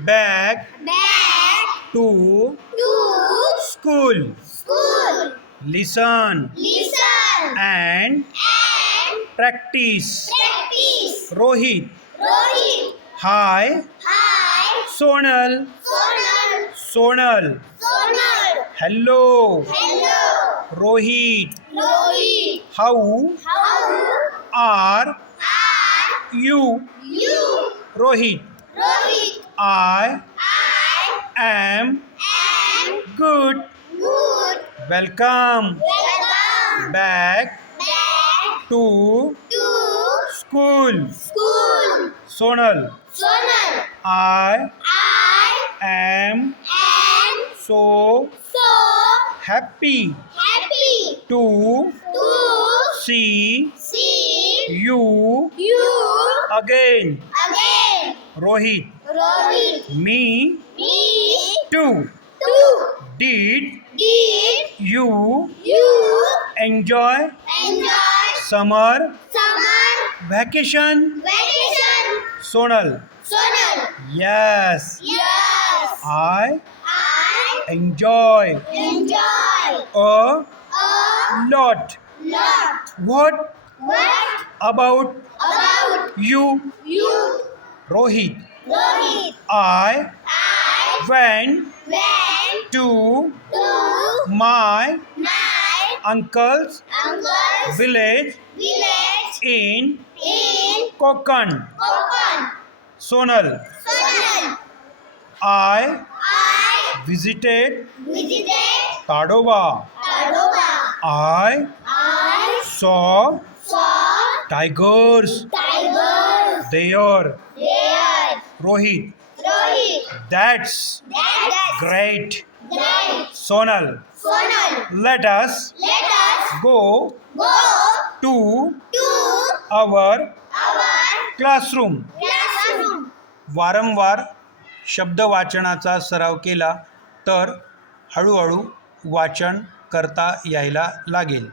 back back to to school. school. Listen Listen and and practice. practice. Rohit. Rohit. Hi. Hi. Sonal. Sonal. Sonal. Sonal. Hello. Hello. Rohit. Rohit. How How are are you? you? Rohit. Rohit. I I am am good. good. Welcome Welcome back back to to school. school. Sonal. Sonal. I I am am so so happy happy to to see see you you again. again. Rohit. Rohit. Me Me too. too. Did Did you you enjoy enjoy summer summer vacation? vacation? Sonal. Sonal. Yes, Yes. I I enjoy enjoy a a lot. lot. What What about about you? you? Rohit. Rohit. I I went went to to my my uncle's uncle's village village in in Konkan. Konkan. Sonal. Sonal. I I visited visited Tadoba. Tadoba. I I saw saw tigers tigers there. there. Rohit. Rohit. That's That's great. great. Sonal. Sonal. Let us Let us go go to to our our classroom. classroom. वारंवार शब्द वाचनाचा सराव केला तर हळूहळू वाचन करता यायला लागेल.